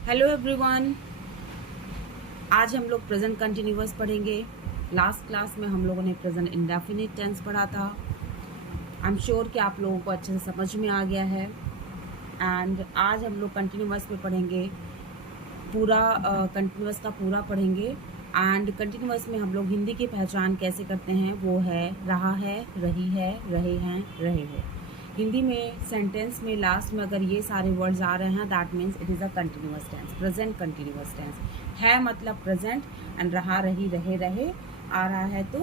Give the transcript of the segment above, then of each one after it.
Hello everyone. आज हम लोग प्रेजेंट कंटिन्यूअस पढ़ेंगे। लास्ट क्लास में हम लोगों ने प्रेजेंट इंडेफिनिट टेंस पढ़ा था। आई एम श्योर कि आप लोगों को अच्छे से समझ में आ गया है। एंड आज हम लोग कंटिन्यूअस में पढ़ेंगे, पूरा कंटिन्यूअस का पूरा पढ़ेंगे। एंड कंटिन्यूअस में हम लोग हिंदी की पहचान कैसे करते हैं, वो है रहा है, रही है, रहे हैं, रहे हो। हिंदी में सेंटेंस में लास्ट में अगर ये सारे वर्ड्स आ रहे हैं, that means it is a continuous tense, present continuous tense. है मतलब प्रेजेंट, एंड रहा, रही, रहे, रहे आ रहा है तो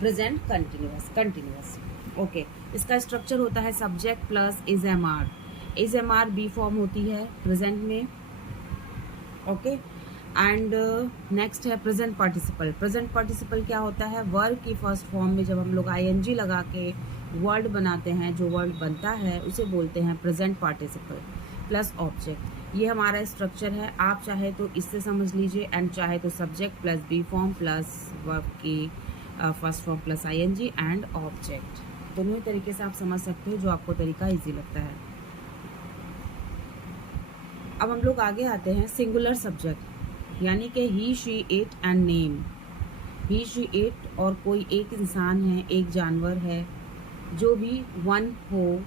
प्रेजेंट कंटिन्यूअस। ओके, इसका स्ट्रक्चर होता है subject plus is am are. Is am are be form होती है प्रेजेंट में। ओके, एंड नेक्स्ट है प्रेजेंट पार्टिसिपल। प्रेजेंट पार्टिसिपल क्या होता है? वर्ब की फर्स्ट फॉर्म में जब हम लोग आईएनजी लगा के वर्ड बनाते हैं, जो वर्ड बनता है उसे बोलते हैं प्रेजेंट पार्टिसिपल प्लस ऑब्जेक्ट। ये हमारा स्ट्रक्चर है। आप चाहे तो इससे समझ लीजिए, एंड चाहे तो subject plus be form plus verb की first form plus ING and object. दोनों ही तरीके से आप समझ सकते हो, जो आपको तरीका इजी लगता है। अब हम लोग आगे आते हैं सिंगुलर सब्जेक्ट, यानी कि he, she, it and name. He, she, it और कोई एक इंसान है, एक जानवर है, जो भी वन हो,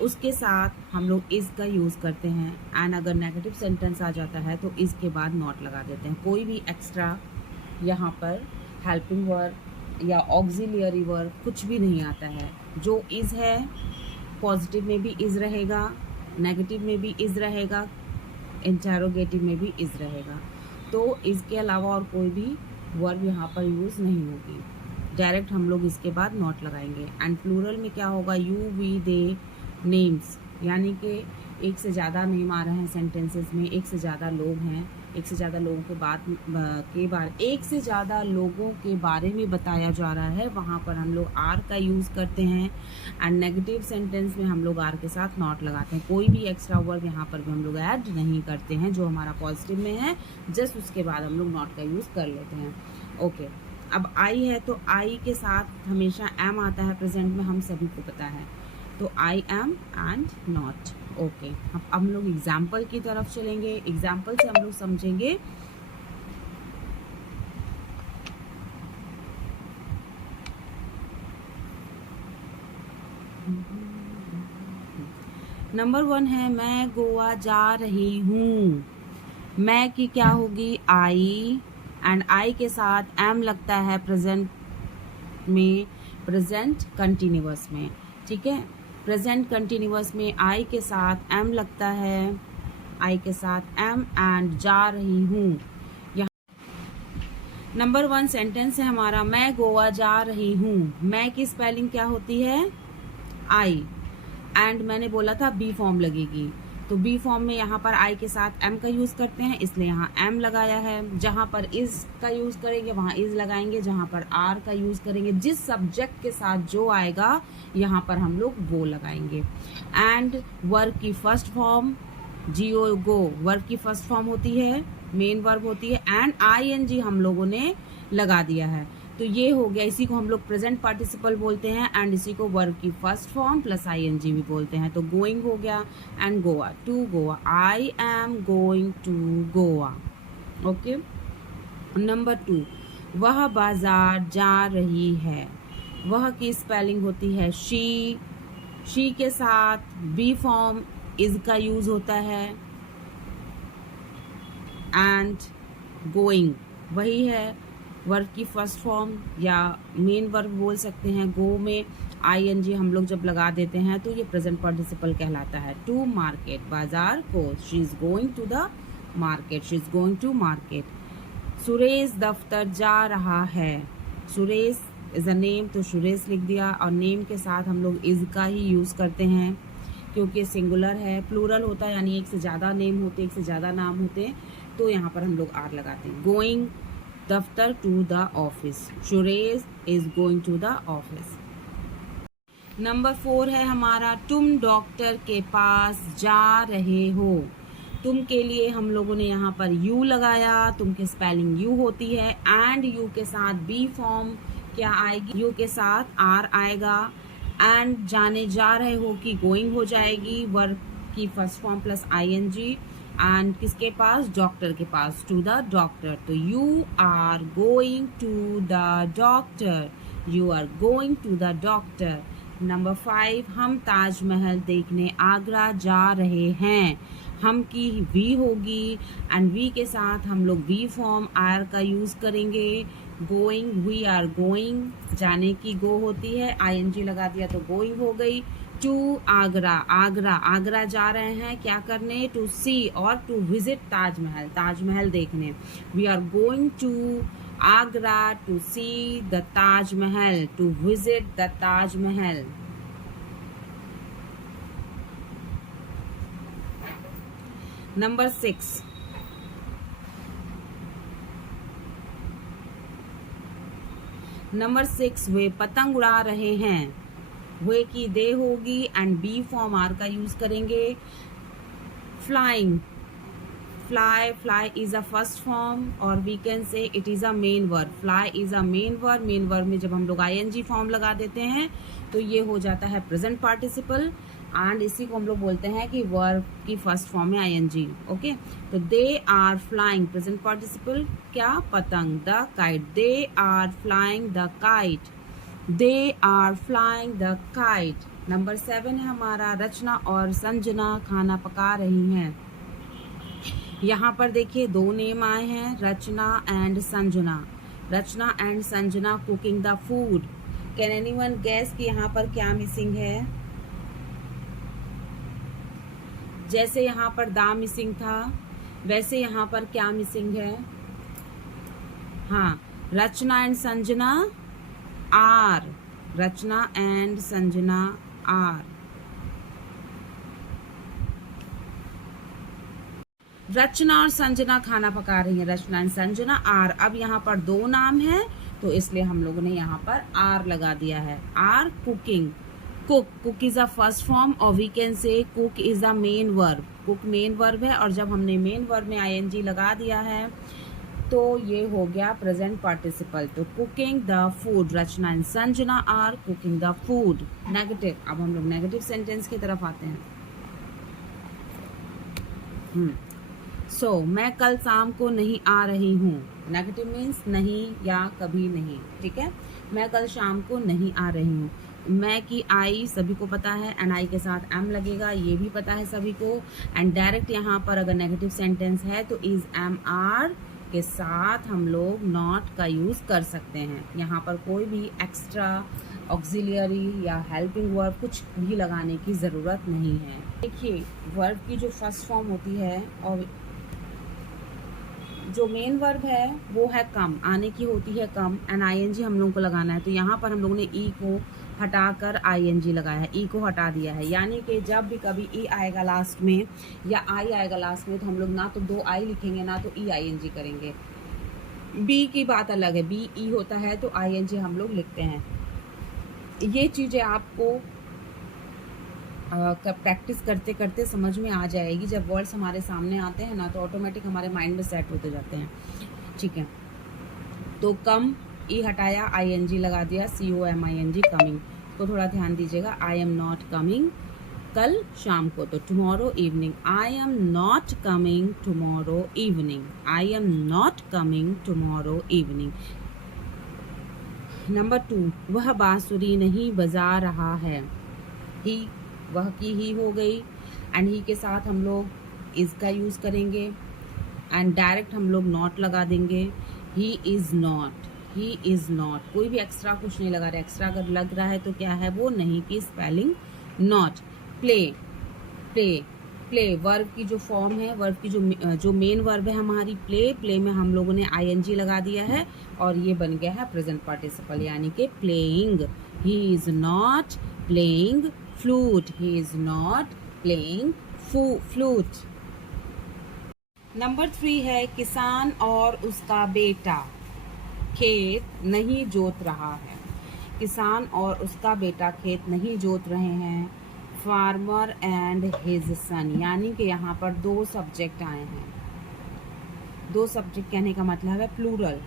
उसके साथ हम लोग इज का यूज़ करते हैं। एंड अगर नेगेटिव सेंटेंस आ जाता है तो इज के बाद नॉट लगा देते हैं। कोई भी एक्स्ट्रा यहाँ पर हेल्पिंग वर्ब या ऑक्सिलियरी वर्ब कुछ भी नहीं आता है। जो इज है, पॉजिटिव में भी इज रहेगा, नेगेटिव में भी इज रहेगा, इंटेरोगेटिव में भी इज रहेगा। तो इसके अलावा और कोई भी वर्ब यहाँ पर यूज़ नहीं होगी। डायरेक्ट हम लोग इसके बाद नॉट लगाएंगे। एंड प्लूरल में क्या होगा? यू, वी, दे, नेम्स, यानी कि एक से ज़्यादा नेम आ रहे हैं सेंटेंसेस में, एक से ज़्यादा लोग हैं, एक से ज़्यादा लोगों एक से ज़्यादा लोगों के बारे में बताया जा रहा है, वहाँ पर हम लोग आर का यूज़ करते हैं। एंड नेगेटिव सेंटेंस में हम लोग आर के साथ नॉट लगाते हैं। कोई भी एक्स्ट्रा वर्ड यहाँ पर भी हम लोग ऐड नहीं करते हैं। जो हमारा पॉजिटिव में है, जस्ट उसके बाद हम लोग नॉट का यूज़ कर लेते हैं। ओके, अब आई है तो आई के साथ हमेशा एम आता है प्रेजेंट में, हम सभी को पता है। तो I am and not. Okay, अब हम लोग एग्जाम्पल की तरफ चलेंगे। एग्जाम्पल से हम लोग समझेंगे नंबर 1 है मैं गोवा जा रही हूँ। मैं की क्या होगी? आई, एंड आई के साथ एम लगता है प्रेजेंट में, प्रेजेंट कंटिन्यूअस में। ठीक है, प्रेजेंट कंटिन्यूअस में आई के साथ एम लगता है, आई के साथ एम, एंड जा रही हूँ। यहाँ नंबर 1 सेंटेंस है हमारा, मैं गोवा जा रही हूँ। मैं की स्पेलिंग क्या होती है? आई, एंड मैंने बोला था बी फॉर्म लगेगी, तो बी फॉर्म में यहाँ पर आई के साथ एम का यूज़ करते हैं, इसलिए यहाँ एम लगाया है। जहाँ पर इज का यूज़ करेंगे वहाँ इज लगाएंगे, जहाँ पर आर का यूज़ करेंगे, जिस सब्जेक्ट के साथ जो आएगा यहाँ पर हम लोग वो लगाएंगे। एंड वर्ब की फर्स्ट फॉर्म जीओ गो, वर्ब की फर्स्ट फॉर्म होती है, मेन वर्ब होती है, एंड आई एन जी हम लोगों ने लगा दिया है। तो ये हो गया, इसी को हम लोग प्रेजेंट पार्टिसिपल बोलते हैं, एंड इसी को वर्ब की फर्स्ट फॉर्म प्लस आईएनजी भी बोलते हैं। तो गोइंग हो गया, and Goa, to Goa, I am going to Goa. Okay, number 2, वह बाजार जा रही है। वह की स्पेलिंग होती है शी, शी के साथ बी फॉर्म इज का यूज होता है, एंड गोइंग वही है, वर्ब की फर्स्ट फॉर्म या मेन वर्ब बोल सकते हैं। गो में आईएनजी हम लोग जब लगा देते हैं तो ये प्रेजेंट पार्टिसिपल कहलाता है। टू मार्केट, बाजार को, she is going to the market, she is going to market. Suresh दफ्तर जा रहा है। सुरेश इज अ नेम, तो सुरेश लिख दिया, और नेम के साथ हम लोग इज का ही यूज़ करते हैं क्योंकि सिंगुलर है। प्लूरल होता है यानी एक से ज़्यादा नेम होते, एक से ज़्यादा नाम होते, तो यहाँ पर हम लोग आर लगाते हैं। गोइंग दफ्तर to the office, Suresh is going to the office. Number 4 है हमारा, तुम डॉक्टर के पास जा रहे हो। तुम के लिए हम लोगों ने यहाँ पर यू लगाया, तुम की स्पेलिंग यू होती है, एंड यू के साथ बी फॉर्म क्या आएगी? यू के साथ आर आएगा, एंड जाने जा रहे हो कि गोइंग हो जाएगी, वर्ब की first form plus ING, and किसके पास, डॉक्टर के पास, टू द डॉक्टर। तो you are going to the doctor, you are going to the doctor. Number 5, हम ताजमहल देखने आगरा जा रहे हैं। हम की वी होगी एंड वी के साथ हम लोग वी फॉर्म आर का यूज करेंगे। गोइंग, वी आर गोइंग, जाने की गो होती है, आईएनजी लगा दिया तो गोइंग हो गई। टू आगरा, आगरा, आगरा जा रहे हैं क्या करने, टू सी और टू विजिट ताजमहल, ताजमहल देखने। We are going to Agra to see the Taj Mahal, to visit the Taj Mahal. Number 6, number 6, वे पतंग उड़ा रहे हैं। वे की दे होगी एंड बी फॉर्म आर का यूज करेंगे। Flying, fly, fly is a first form or we can say it is a main verb. fly is a main verb, main verb में जब हम लोग ing फॉर्म लगा देते हैं तो ये हो जाता है प्रेजेंट पार्टिसिपल एंड इसी को हम लोग बोलते हैं कि वर्ब की फर्स्ट फॉर्म में ing। ओके, तो they are flying, present participle क्या, पतंग, the kite, they are flying the kite, they are flying the kite. Number 7 है हमारा, रचना और संजना खाना पका रही हैं। यहाँ पर देखिए 2 नेम आए हैं, Rachna and Sanjana. Rachna and Sanjana cooking the food. Can anyone guess कि यहाँ पर क्या मिसिंग है? जैसे यहाँ पर दा मिसिंग था वैसे यहाँ पर क्या मिसिंग है? हाँ, Rachna and Sanjana are, Rachna and Sanjana are. Rachna और संजना खाना पका रही है, रचना एंड संजना आर। अब यहाँ पर 2 नाम है तो इसलिए हम लोगों ने यहाँ पर आर लगा दिया है। Are cooking, cook, cook is a first form और we can say cook is a main verb. Cook main verb है और जब हमने मेन वर्ब में आईएनजी लगा दिया है तो ये हो गया प्रेजेंट पार्टिसिपल। तो cooking the food, Rachna and Sanjana are cooking the food. Negative, अब हम लोग नेगेटिव सेंटेंस की तरफ आते हैं। मैं कल शाम को नहीं आ रही हूँ। नेगेटिव मीन्स नहीं या कभी नहीं, ठीक है। मैं कल शाम को नहीं आ रही हूँ। मैं की आई सभी को पता है एंड आई के साथ एम लगेगा, ये भी पता है सभी को। एंड डायरेक्ट यहाँ पर अगर नेगेटिव सेंटेंस है तो इज एम आर के साथ हम लोग नॉट का यूज कर सकते हैं। यहाँ पर कोई भी एक्स्ट्रा ऑक्सिलियरी या हेल्पिंग वर्ब कुछ भी लगाने की ज़रूरत नहीं है। देखिए वर्ब की जो फर्स्ट फॉर्म होती है और जो मेन वर्ब है वो है कम, आने की होती है कम एंड आईएनजी हम लोगों को लगाना है। तो यहाँ पर हम लोगों ने ई को हटाकर आईएनजी लगाया है, ई को हटा दिया है। यानी कि जब भी कभी ई आएगा लास्ट में या आई आएगा लास्ट में तो हम लोग ना तो 2 आई लिखेंगे ना तो ई आईएनजी करेंगे। बी की बात अलग है, बी ई होता है तो आईएनजी हम लोग लिखते हैं। ये चीज़ें आपको प्रैक्टिस करते करते समझ में आ जाएगी। जब वर्ड्स हमारे सामने आते हैं ना तो ऑटोमेटिक हमारे माइंड में सेट होते जाते हैं, ठीक है। तो कम, ई हटाया, आईएनजी लगा दिया, COMING, कमिंग। तो थोड़ा ध्यान दीजिएगा, आई एम नॉट कमिंग कल शाम को, तो tomorrow evening, I am not coming tomorrow evening, I am not coming tomorrow evening. Number 2, वह बांसुरी नहीं बजा रहा है। ही, वह की ही हो गई एंड ही के साथ हम लोग इज का यूज करेंगे एंड डायरेक्ट हम लोग नॉट लगा देंगे। He is not, he is not, कोई भी एक्स्ट्रा कुछ नहीं लगा रहा। एक्स्ट्रा अगर लग रहा है तो क्या है वो, नहीं की spelling not. Play, play, play verb की जो फॉर्म है, वर्ब की जो मेन वर्ब है हमारी प्ले, प्ले में हम लोगों ने आईएनजी लगा दिया है और ये बन गया है प्रेजेंट पार्टिसिपल यानी कि playing. He is not playing flute, he is not playing flute। Number 3 है, किसान और उसका बेटा खेत नहीं जोत रहा है। किसान और उसका बेटा खेत नहीं जोत रहे हैं। फार्मर एंड हिज सन, यानी कि यहाँ पर 2 सब्जेक्ट आए हैं। 2 सब्जेक्ट कहने का मतलब है प्लूरल।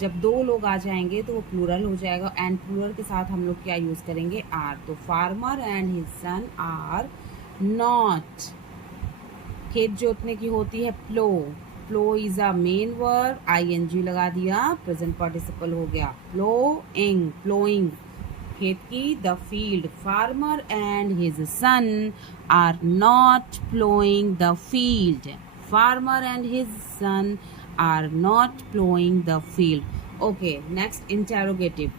जब 2 लोग आ जाएंगे तो वो प्लूरल हो जाएगा एंड प्लूरल के साथ हम लोग क्या यूज करेंगे, आर। तो farmer and his son are not खेत जोतने की होती है plough. Plough is a main verb, ING लगा दिया, प्रेजेंट पार्टिसिपल हो गया। प्लोइंग, प्लोइंग खेत की। The field, farmer and his son are not ploughing the field. Farmer and his son are not ploughing the field. Okay, next interrogative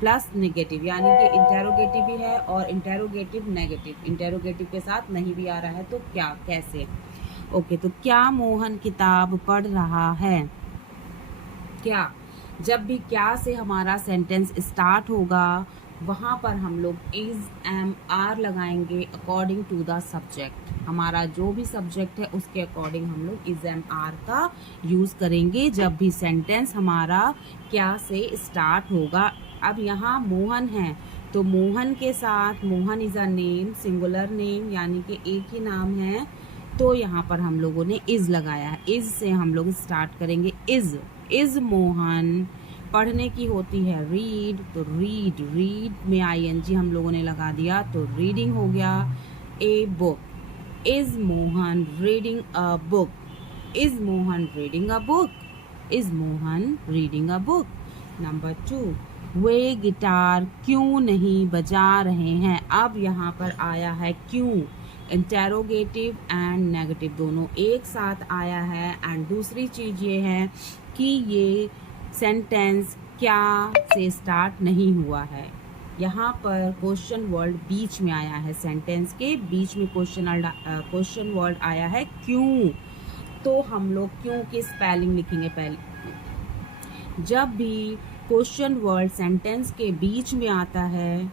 plus negative, यानी कि interrogative भी है और इंटेरोगेटिव नेगेटिव। इंटेरोगेटिव के साथ नहीं भी आ रहा है तो क्या, कैसे। ओके, तो क्या मोहन किताब पढ़ रहा है। क्या, जब भी क्या से हमारा सेंटेंस स्टार्ट होगा वहाँ पर हम लोग इज एम आर लगाएंगे अकॉर्डिंग टू द सब्जेक्ट। हमारा जो भी सब्जेक्ट है उसके अकॉर्डिंग हम लोग इज एम आर का यूज़ करेंगे जब भी सेंटेंस हमारा क्या से स्टार्ट होगा। अब यहाँ मोहन है तो मोहन के साथ, Mohan is a name, singular name यानी कि एक ही नाम है, तो यहाँ पर हम लोगों ने इज लगाया है। इज से हम लोग स्टार्ट करेंगे। इज मोहन। पढ़ने की होती है रीड, तो रीड, रीड में आईएनजी हम लोगों ने लगा दिया तो रीडिंग हो गया। A book, is Mohan reading a book. Is Mohan reading a book. Is Mohan reading a book. Number 2, way guitar क्यों नहीं बजा रहे हैं। अब यहाँ पर आया है क्यों, इंटेरोगेटिव एंड नेगेटिव दोनों एक साथ आया है। एंड दूसरी चीज़ ये है कि ये सेंटेंस क्या से स्टार्ट नहीं हुआ है। यहाँ पर क्वेश्चन वर्ड बीच में आया है, सेंटेंस के बीच में क्वेश्चन वर्ड आया है क्यों। तो हम लोग क्यों की स्पेलिंग लिखेंगे पहले। जब भी क्वेश्चन वर्ड सेंटेंस के बीच में आता है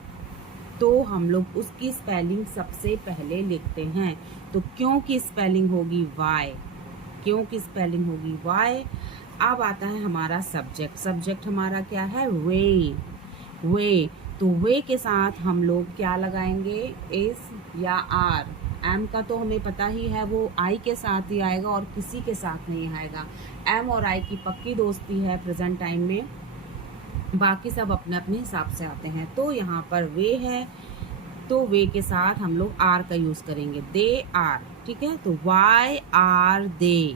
तो हम लोग उसकी स्पेलिंग सबसे पहले लिखते हैं। तो क्यों की स्पेलिंग होगी वाई, क्यों की स्पेलिंग होगी वाई। अब आता है हमारा सब्जेक्ट। सब्जेक्ट हमारा क्या है, वे। वे, तो वे के साथ हम लोग क्या लगाएंगे, इस या आर। एम का तो हमें पता ही है, वो आई के साथ ही आएगा और किसी के साथ नहीं आएगा। एम और आई की पक्की दोस्ती है प्रेजेंट टाइम में, बाकी सब अपने अपने हिसाब से आते हैं। तो यहाँ पर वे है तो वे के साथ हम लोग आर का यूज करेंगे, दे आर। ठीक है, तो why are they,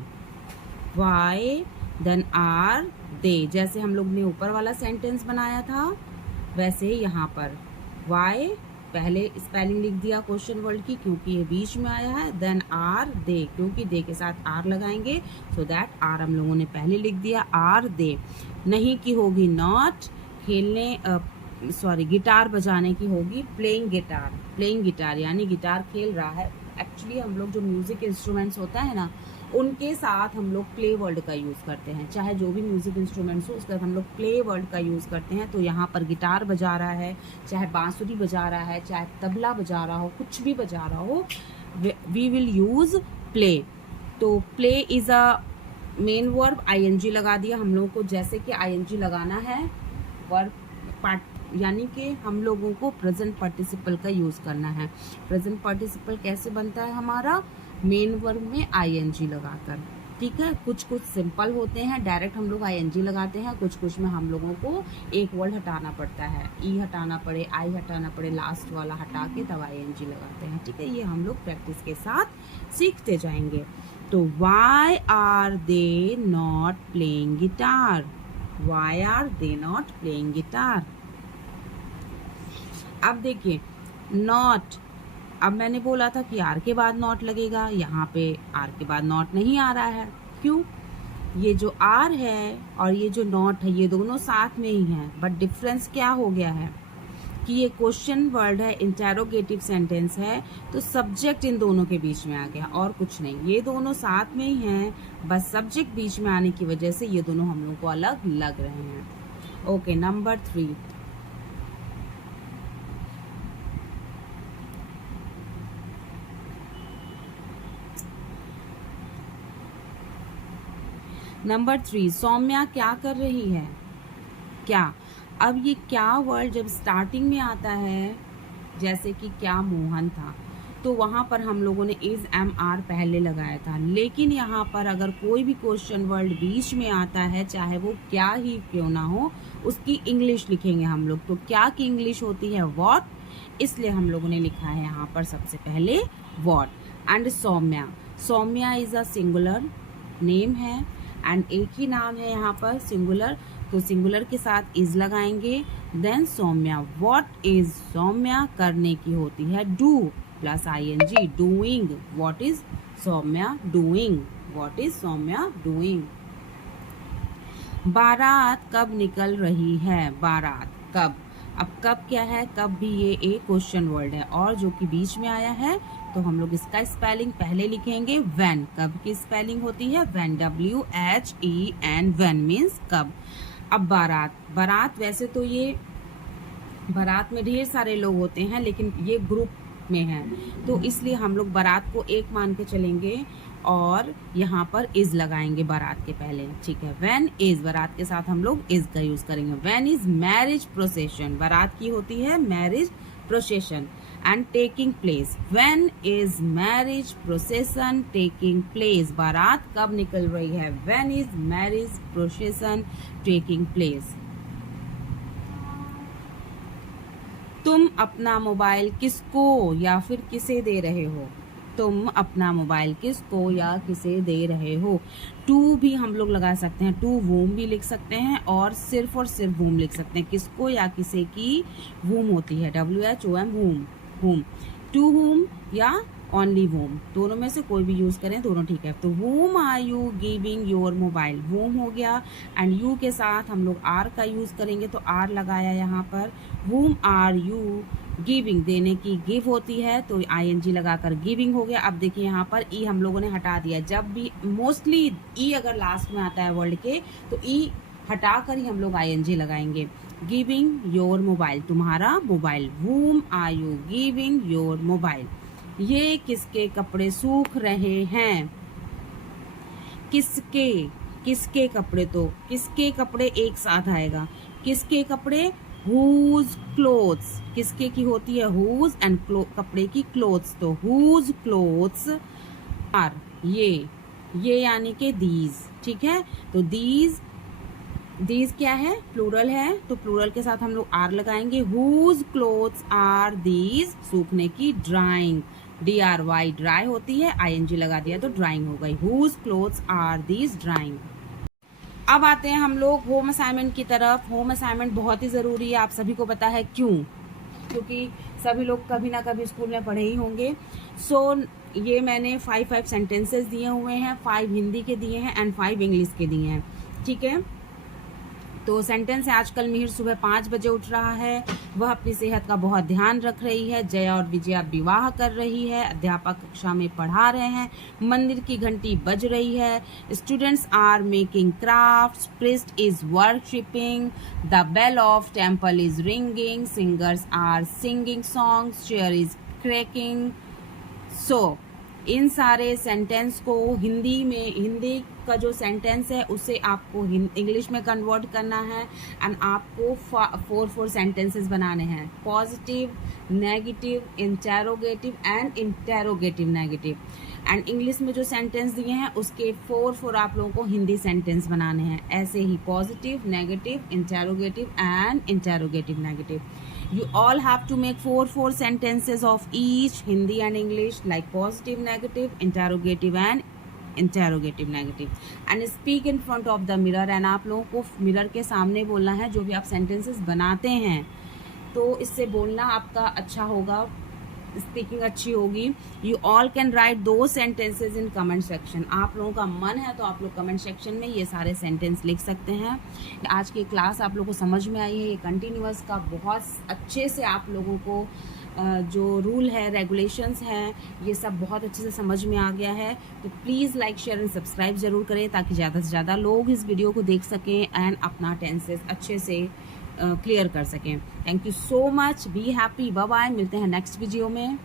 why then are they. जैसे हम लोग ने ऊपर वाला सेंटेंस बनाया था वैसे ही यहाँ पर वाई पहले स्पेलिंग लिख दिया क्वेश्चन वर्ड की क्योंकि ये बीच में आया है, देन आर दे, क्योंकि दे के साथ आर लगाएंगे सो दैट आर हम लोगों ने पहले लिख दिया, आर दे। नहीं की होगी नॉट, गिटार बजाने की होगी प्लेइंग गिटार। प्लेइंग गिटार यानी गिटार खेल रहा है। एक्चुअली हम लोग जो म्यूजिक इंस्ट्रूमेंट्स होता है ना उनके साथ हम लोग प्ले वर्ड का यूज़ करते हैं। चाहे जो भी म्यूजिक इंस्ट्रूमेंट्स हो उसके साथ हम लोग प्ले वर्ड का यूज़ करते हैं। तो यहाँ पर गिटार बजा रहा है, चाहे बांसुरी बजा रहा है, चाहे तबला बजा रहा हो, कुछ भी बजा रहा हो, वी विल यूज़ प्ले। तो play is a main verb, ING लगा दिया हम लोगों को। जैसे कि आईएनजी लगाना है वर्ब पार्ट, यानी कि हम लोगों को प्रेजेंट पार्टिसिपल का यूज़ करना है। प्रेजेंट पार्टिसिपल कैसे बनता है हमारा, मेन वर्ब में आईएनजी लगाकर। ठीक है, कुछ कुछ सिंपल होते हैं डायरेक्ट हम लोग आईएनजी लगाते हैं, कुछ कुछ में हम लोगों को एक वर्ड हटाना पड़ता है, ई हटाना पड़े, आई हटाना पड़े, लास्ट वाला हटा के तब आईएनजी लगाते हैं। ठीक है, ये हम लोग प्रैक्टिस के साथ सीखते जाएंगे। तो why are they not playing guitar, why are they not playing guitar. अब देखिए नॉट, अब मैंने बोला था कि आर के बाद नॉट लगेगा, यहाँ पे आर के बाद नॉट नहीं आ रहा है। क्यों, ये जो आर है और ये जो नॉट है ये दोनों साथ में ही हैं, बट डिफरेंस क्या हो गया है कि ये क्वेश्चन वर्ड है, इंटेरोगेटिव सेंटेंस है, तो सब्जेक्ट इन दोनों के बीच में आ गया और कुछ नहीं। ये दोनों साथ में ही हैं, बस सब्जेक्ट बीच में आने की वजह से ये दोनों हम लोग को अलग लग रहे हैं। ओके, नंबर 3, नंबर 3, सौम्या क्या कर रही है। क्या, अब ये क्या वर्ड जब स्टार्टिंग में आता है, जैसे कि क्या मोहन था, तो वहाँ पर हम लोगों ने इज एम आर पहले लगाया था। लेकिन यहाँ पर अगर कोई भी क्वेश्चन वर्ड बीच में आता है, चाहे वो क्या ही क्यों ना हो, उसकी इंग्लिश लिखेंगे हम लोग। तो क्या की इंग्लिश होती है व्हाट, इसलिए हम लोगों ने लिखा है यहाँ पर सबसे पहले what. And Saumya, Saumya is a singular name है एंड एक ही नाम है यहाँ पर सिंगुलर, तो सिंगुलर के साथ इज लगाएंगे। Then Soumya, what is Soumya करने की होती है do plus ing, doing. What is Soumya doing, what is Soumya doing. बारात कब निकल रही है, बारात कब। अब कब क्या है, कब भी ये एक क्वेश्चन वर्ड है और जो कि बीच में आया है, तो हम लोग इसका स्पेलिंग पहले लिखेंगे व्हेन। कब की स्पेलिंग होती है व्हेन, WHEN, व्हेन मीन्स कब। अब बारात, बारात वैसे तो ये बारात में ढेर सारे लोग होते हैं लेकिन ये ग्रुप में है, तो इसलिए हम लोग बारात को एक मान के चलेंगे और यहाँ पर इज लगाएंगे बारात के पहले, ठीक है। व्हेन इज, बारात के साथ हम लोग इज का यूज करेंगे। व्हेन इज मैरिज प्रोसेशन, बारात की होती है marriage procession and taking place. When is marriage procession taking place, बारात कब निकल रही है, when is marriage procession taking place. तुम अपना मोबाइल किसको या फिर किसे दे रहे हो, तुम अपना मोबाइल किसको या किसे दे रहे हो। टू भी हम लोग लगा सकते हैं, टू वूम भी लिख सकते हैं और सिर्फ वूम लिख सकते हैं। किसको या किसे की वूम होती है WHOM, वूम, वूम। टू वूम या ओनली वूम, दोनों में से कोई भी यूज करें, दोनों ठीक है। तो whom are you giving your mobile, whom हो गया एंड यू के साथ हम लोग आर का यूज करेंगे, तो आर लगाया यहाँ पर। वूम आर यू गिविंग, देने की गिव होती है तो ing लगाकर गिविंग हो गया। अब देखिए यहाँ पर ई हम लोगों ने हटा दिया, जब भी मोस्टली ई अगर लास्ट में आता है वर्ड के तो ई हटा कर ही हम लोग ing लगाएंगे। गिविंग योर मोबाइल, तुम्हारा मोबाइल। Whom are you giving your mobile. ये किसके कपड़े सूख रहे हैं, किसके, किसके कपड़े, तो किसके कपड़े एक साथ आएगा, किसके कपड़े whose clothes, किसके की होती है whose एंड कपड़े की clothes, तो whose clothes are, ये यानी के these, ठीक है। तो these क्या है, प्लूरल है, तो प्लूरल के साथ हम लोग आर लगाएंगे। whose clothes are these, सूखने की drying, DRY ड्राई होती है, ing लगा दिया तो ड्राइंग हो गई। whose clothes are these drying। अब आते हैं हम लोग होम असाइनमेंट की तरफ। होम असाइनमेंट बहुत ही ज़रूरी है, आप सभी को पता है क्यों, क्योंकि सभी लोग कभी ना कभी स्कूल में पढ़े ही होंगे। ये मैंने 5 सेंटेंसेस दिए हुए हैं, 5 हिंदी के दिए हैं एंड 5 इंग्लिश के दिए हैं, ठीक है। तो सेंटेंस है, आजकल मिहिर सुबह 5 बजे उठ रहा है, वह अपनी सेहत का बहुत ध्यान रख रही है। जया और विजया विवाह कर रही है, अध्यापक कक्षा में पढ़ा रहे हैं, मंदिर की घंटी बज रही है, students are making crafts, priest is worshipping, the bell of temple is ringing, singers are singing songs, chair is cracking. So इन सारे सेंटेंस को हिंदी का जो सेंटेंस है उसे आपको इंग्लिश में कन्वर्ट करना है एंड आपको 4 सेंटेंसेस बनाने हैं, positive, negative, interrogative and interrogative negative. And English में जो सेंटेंस दिए हैं उसके 4 आप लोगों को हिंदी सेंटेंस बनाने हैं, ऐसे ही positive, negative, interrogative and interrogative negative. You all have to make 4 sentences of each, Hindi and English, like positive, negative, interrogative and interrogative negative, and speak in front of the mirror। and आप लोगों को mirror के सामने बोलना है, जो भी आप sentences बनाते हैं तो इससे बोलना आपका अच्छा होगा, स्पीकिंग अच्छी होगी। यू ऑल कैन राइट दो सेंटेंसेज इन कमेंट सेक्शन। आप लोगों का मन है तो आप लोग कमेंट सेक्शन में ये सारे सेंटेंस लिख सकते हैं। आज की क्लास आप लोगों को समझ में आई है, ये कंटिन्यूअस का बहुत अच्छे से आप लोगों को जो रूल है, रेगुलेशंस हैं, ये सब बहुत अच्छे से समझ में आ गया है। तो please like, share and subscribe जरूर करें ताकि ज़्यादा से ज़्यादा लोग इस वीडियो को देख सकें एंड अपना टेंसेस अच्छे से क्लियर कर सकें। Thank you so much, be happy, bye bye, मिलते हैं नेक्स्ट वीडियो में।